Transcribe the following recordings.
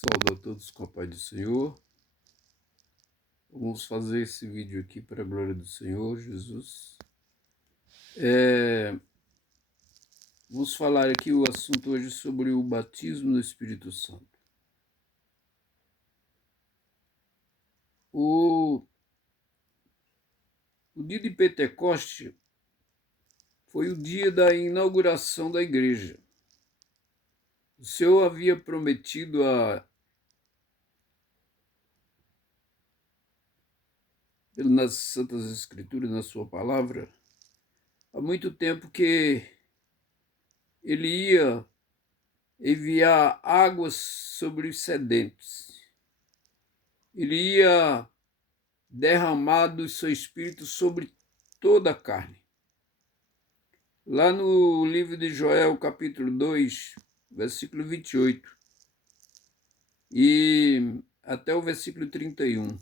Saúdo a todos com a paz do Senhor. Vamos fazer esse vídeo aqui para a glória do Senhor Jesus. Vamos falar aqui o assunto hoje sobre o batismo no Espírito Santo. O dia de Pentecoste foi o dia da inauguração da igreja. O Senhor havia prometido nas Santas Escrituras, na sua palavra, há muito tempo que ele ia enviar águas sobre os sedentes. Ele ia derramar do seu espírito sobre toda a carne. Lá no livro de Joel, capítulo 2, versículo 28, e até o versículo 31.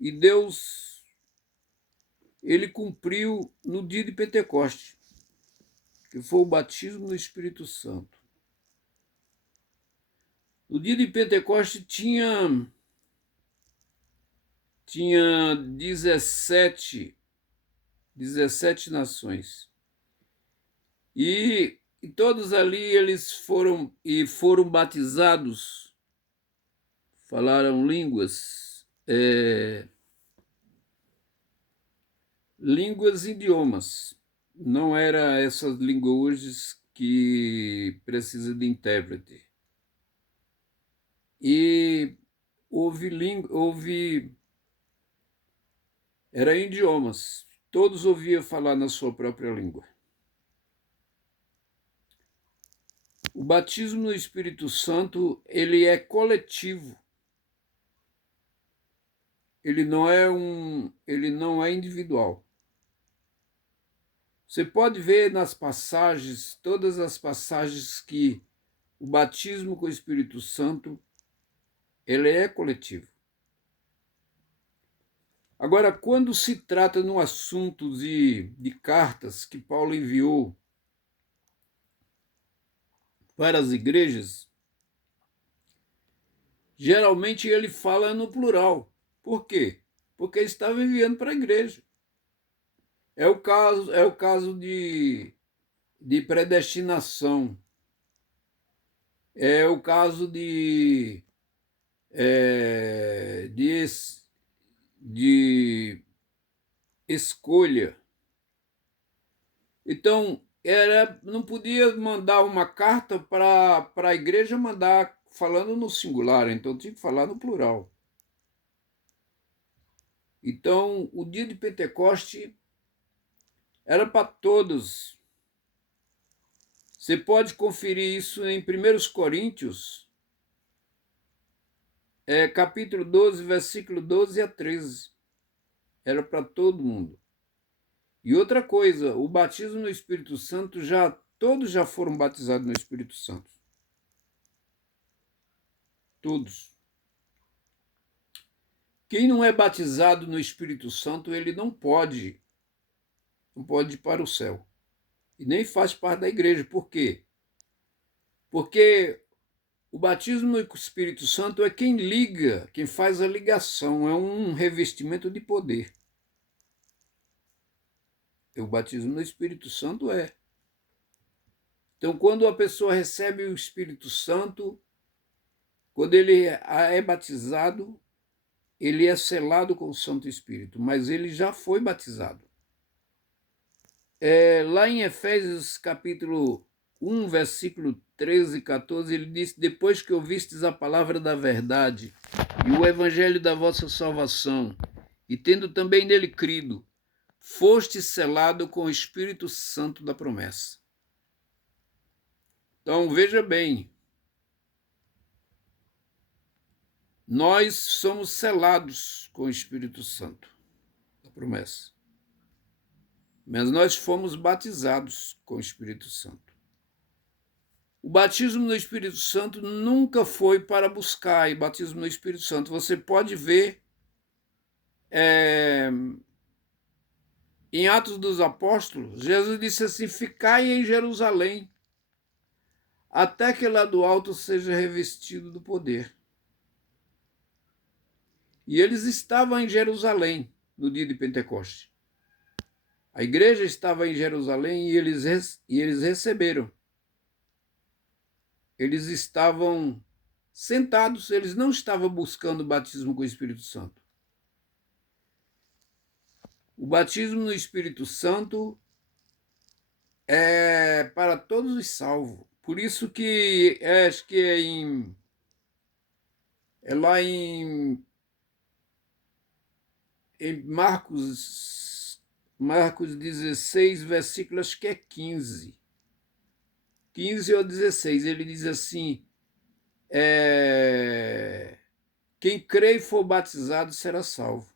E Deus, ele cumpriu no dia de Pentecoste, que foi o batismo no Espírito Santo. No dia de Pentecoste tinha 17 nações. E todos ali eles foram batizados, falaram línguas, línguas e idiomas. Não era essas línguas hoje que precisa de intérprete. E eram idiomas. Todos ouviam falar na sua própria língua. O batismo no Espírito Santo, ele é coletivo. Ele não é individual. Você pode ver nas passagens, todas as passagens que o batismo com o Espírito Santo, ele é coletivo. Agora, quando se trata no assunto de cartas que Paulo enviou para as igrejas, geralmente ele fala no plural. Por quê? Porque ele estava enviando para a igreja. É o caso de predestinação. É o caso de escolha. Então, não podia mandar uma carta para a igreja mandar falando no singular, então tinha que falar no plural. Então, o dia de Pentecoste era para todos. Você pode conferir isso em 1 Coríntios, capítulo 12, versículo 12 a 13. Era para todo mundo. E outra coisa, o batismo no Espírito Santo, todos já foram batizados no Espírito Santo. Todos. Quem não é batizado no Espírito Santo, ele não pode ir para o céu. E nem faz parte da igreja. Por quê? Porque o batismo no Espírito Santo é quem liga, quem faz a ligação, é um revestimento de poder. E o batismo no Espírito Santo é. Então, quando a pessoa recebe o Espírito Santo, quando ele é batizado, ele é selado com o Santo Espírito, mas ele já foi batizado. Lá em Efésios capítulo 1, versículo 13 e 14, ele diz: depois que ouvistes a palavra da verdade e o evangelho da vossa salvação, e tendo também nele crido, foste selado com o Espírito Santo da promessa. Então, veja bem, nós somos selados com o Espírito Santo da promessa. Mas nós fomos batizados com o Espírito Santo. O batismo no Espírito Santo nunca foi para buscar, e batismo no Espírito Santo você pode ver em Atos dos Apóstolos. Jesus disse assim: ficai em Jerusalém até que lá do alto seja revestido do poder. E eles estavam em Jerusalém no dia de Pentecoste. A igreja estava em Jerusalém e eles receberam. Eles estavam sentados, eles não estavam buscando o batismo com o Espírito Santo. O batismo no Espírito Santo é para todos os salvos. Por isso que acho que é lá em Marcos 16, versículo, acho que é 15. 15 ou 16, ele diz assim, quem crê e for batizado será salvo.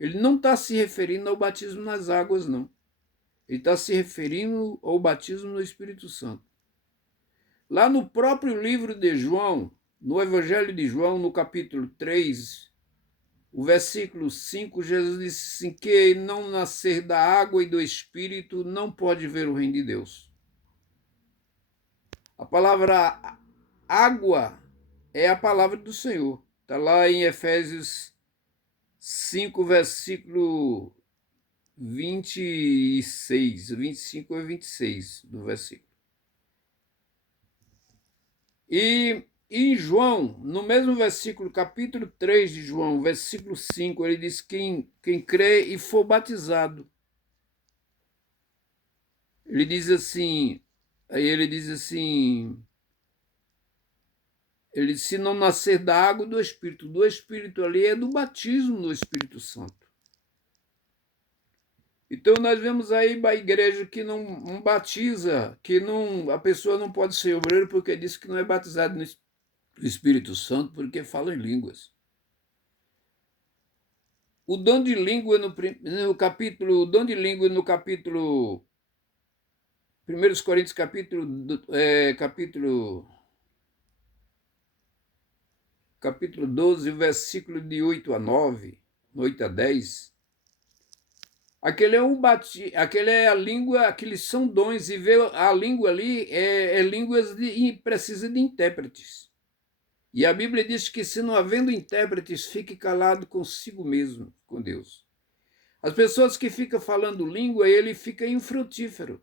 Ele não está se referindo ao batismo nas águas, não. Ele está se referindo ao batismo no Espírito Santo. Lá no próprio livro de João, no Evangelho de João, no capítulo 3, o versículo 5, Jesus disse assim, que não nascer da água e do Espírito não pode ver o reino de Deus. A palavra água é a palavra do Senhor. Está lá em Efésios 5, versículo 26, 25 e 26 do versículo. E em João, no mesmo versículo, capítulo 3 de João, versículo 5, ele diz quem crê e for batizado. Ele diz assim, ele se não nascer da água e do Espírito ali é do batismo no Espírito Santo. Então nós vemos aí a igreja que não batiza, que não, a pessoa não pode ser obreiro porque diz que não é batizado no Espírito Santo porque fala em línguas. O dom de língua no capítulo 1 Coríntios capítulo 12, versículo de 8 a 9, 8 a 10, aquele é a língua, aqueles são dons, e ver a língua ali é línguas e precisa de intérpretes. E a Bíblia diz que se não havendo intérpretes, fique calado consigo mesmo, com Deus. As pessoas que ficam falando língua, ele fica infrutífero.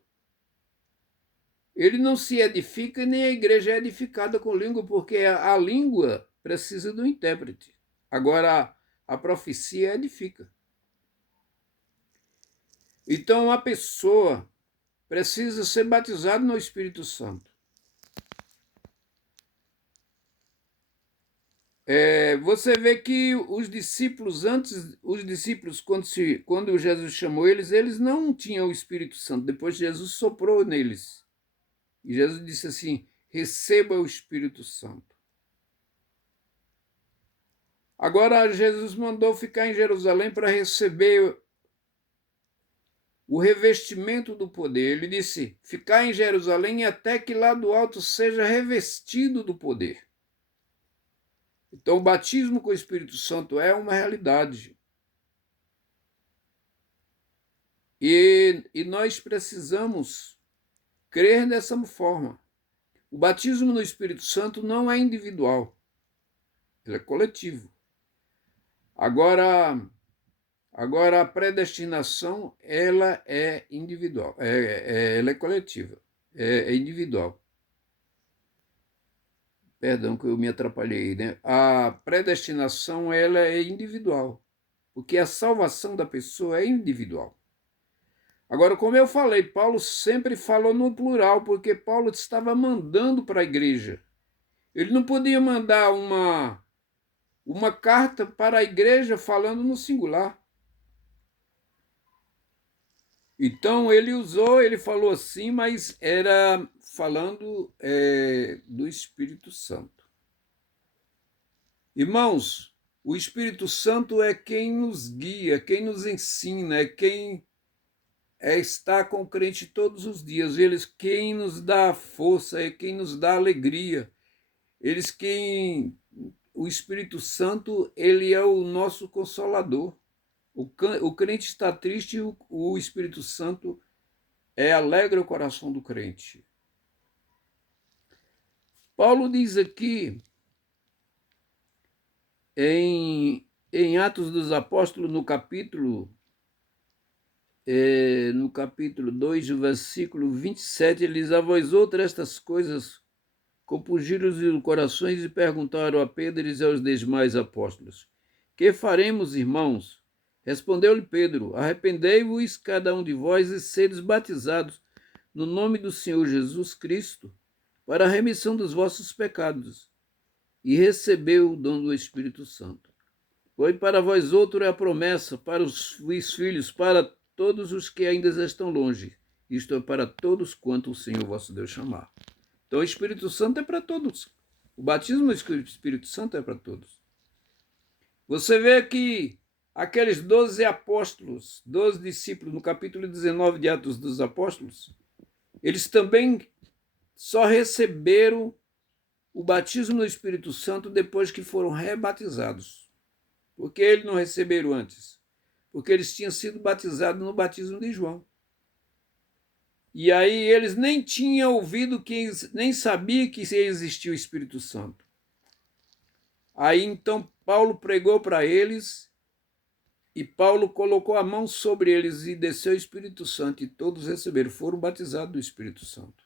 Ele não se edifica, nem a igreja é edificada com língua, porque a língua precisa do intérprete. Agora, a profecia edifica. Então, a pessoa precisa ser batizada no Espírito Santo. Você vê que os discípulos, quando Jesus chamou eles não tinham o Espírito Santo. Depois Jesus soprou neles. E Jesus disse assim, receba o Espírito Santo. Agora Jesus mandou ficar em Jerusalém para receber o revestimento do poder. Ele disse, ficar em Jerusalém até que lá do alto seja revestido do poder. Então, o batismo com o Espírito Santo é uma realidade. E nós precisamos crer dessa forma. O batismo no Espírito Santo não é individual, ele é coletivo. Agora a predestinação, ela é individual, ela é coletiva, é individual. Perdão que eu me atrapalhei, né? A predestinação, ela é individual, porque a salvação da pessoa é individual. Agora, como eu falei, Paulo sempre falou no plural, porque Paulo estava mandando para a igreja. Ele não podia mandar uma carta para a igreja falando no singular. Então, ele falou assim, mas era falando do Espírito Santo. Irmãos, o Espírito Santo é quem nos guia, quem nos ensina, é quem está com o crente todos os dias. Quem nos dá força, é quem nos dá alegria. O Espírito Santo, ele é o nosso consolador. O crente está triste, o Espírito Santo alegra o coração do crente. Paulo diz aqui em Atos dos Apóstolos, no capítulo 2, o versículo 27, ele diz: a vós outras estas coisas compungiram-lhes os corações e perguntaram a Pedro e aos demais apóstolos: que faremos, irmãos? Respondeu-lhe Pedro: arrependei-vos cada um de vós e sedes batizados no nome do Senhor Jesus Cristo para a remissão dos vossos pecados, e recebeu o dom do Espírito Santo. Pois para vós outro é a promessa, para os filhos, para todos os que ainda estão longe, isto é, para todos quanto o Senhor vosso Deus chamar. Então o Espírito Santo é para todos. O batismo do Espírito Santo é para todos. Você vê que aqueles 12 apóstolos, 12 discípulos, no capítulo 19 de Atos dos Apóstolos, eles também só receberam o batismo do Espírito Santo depois que foram rebatizados. Por que eles não receberam antes? Porque eles tinham sido batizados no batismo de João. E aí eles nem tinham ouvido, nem sabiam que existia o Espírito Santo. Aí então Paulo pregou para eles, e Paulo colocou a mão sobre eles e desceu o Espírito Santo, e todos receberam, foram batizados do Espírito Santo.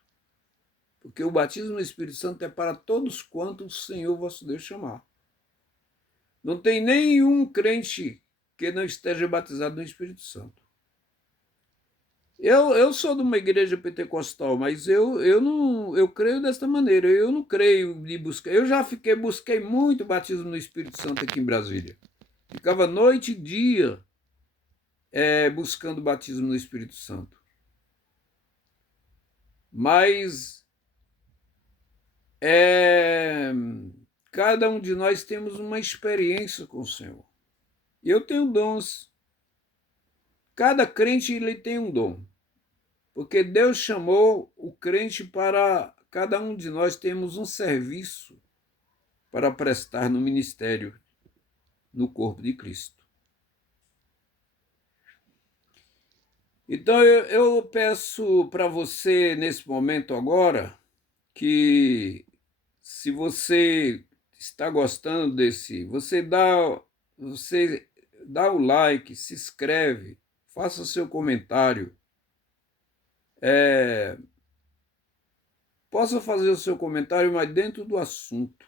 Porque o batismo do Espírito Santo é para todos quanto o Senhor vosso Deus chamar. Não tem nenhum crente que não esteja batizado no Espírito Santo. Eu sou de uma igreja pentecostal, mas eu creio desta maneira. Eu não creio de buscar. Eu já busquei muito batismo no Espírito Santo aqui em Brasília. Ficava noite e dia buscando batismo no Espírito Santo. Mas cada um de nós temos uma experiência com o Senhor. Eu tenho dons. Cada crente ele tem um dom. Porque Deus chamou o crente para cada um de nós temos um serviço para prestar no ministério, no corpo de Cristo. Então eu peço para você, nesse momento agora, que se você está gostando você dá o like, se inscreve, faça seu comentário. Possa fazer o seu comentário, mas dentro do assunto.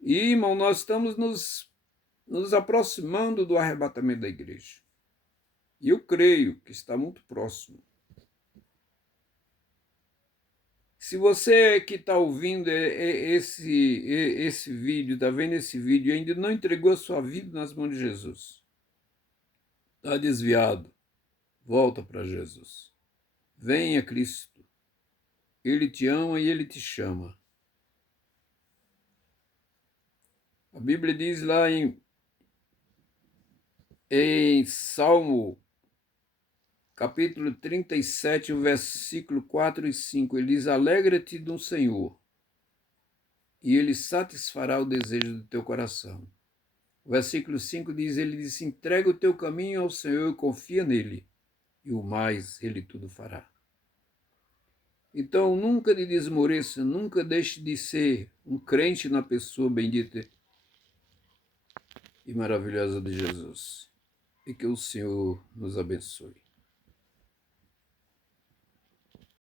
E, irmão, nós estamos nos aproximando do arrebatamento da igreja. E eu creio que está muito próximo. Se você que está ouvindo esse vídeo, está vendo esse vídeo e ainda não entregou a sua vida nas mãos de Jesus, está desviado, volta para Jesus. Venha Cristo. Ele te ama e Ele te chama. A Bíblia diz lá em Salmo, capítulo 37, o versículo 4 e 5, ele diz: alegra-te no Senhor, e Ele satisfará o desejo do teu coração. O versículo 5 diz, ele diz, entrega o teu caminho ao Senhor e confia nele, e o mais Ele tudo fará. Então, nunca te desmoreça, nunca deixe de ser um crente na pessoa bendita e maravilhosa de Jesus. E que o Senhor nos abençoe.